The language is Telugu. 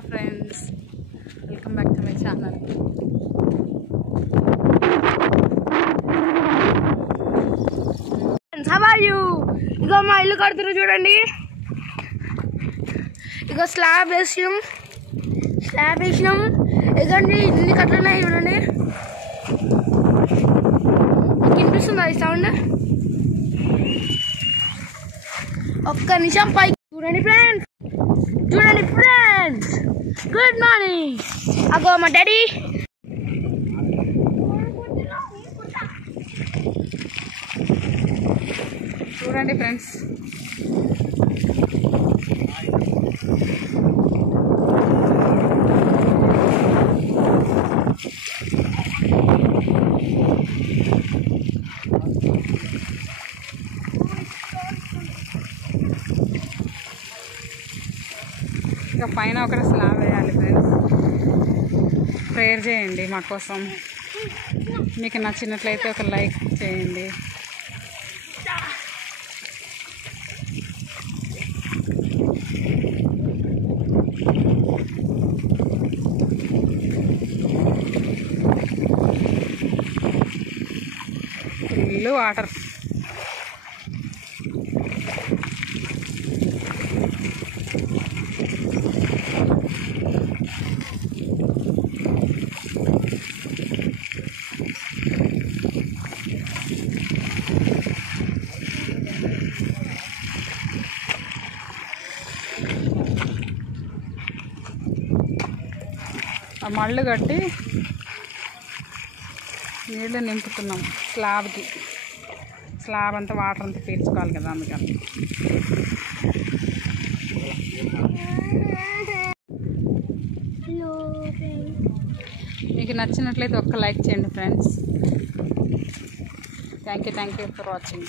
Hello friends, welcome back to my channel. How are you? ఇగో మా ఇల్లు కడుతున్నారు చూడండి. ఇగో స్లాబ్ వేసినాం. ఎదండి ఇన్ని కట్లున్నాయి చూడండి. వినిపిస్తుందా ఈ సౌండ్? ఒక్క నిమిషం పైకి చూడండి ఫ్రెండ్స్. Good morning. అగో మా డాడీ. చూడండి ఫ్రెండ్స్, ఇక పైన ఒకటి స్లాబ్ వేయాలి ఫ్రెండ్స్. ప్రేయర్ చేయండి మా కోసం. మీకు నచ్చినట్లయితే ఒక లైక్ చేయండి. Full water. ఆ మళ్ళు కట్టి నీళ్ళు నింపుతున్నాం స్లాబ్కి. స్లాబ్ అంతా వాటర్ అంతా పీల్చుకోవాలి కదా, అందుకని. మీకు నచ్చినట్లయితే ఒక్క లైక్ చేయండి friends. Thank you for watching.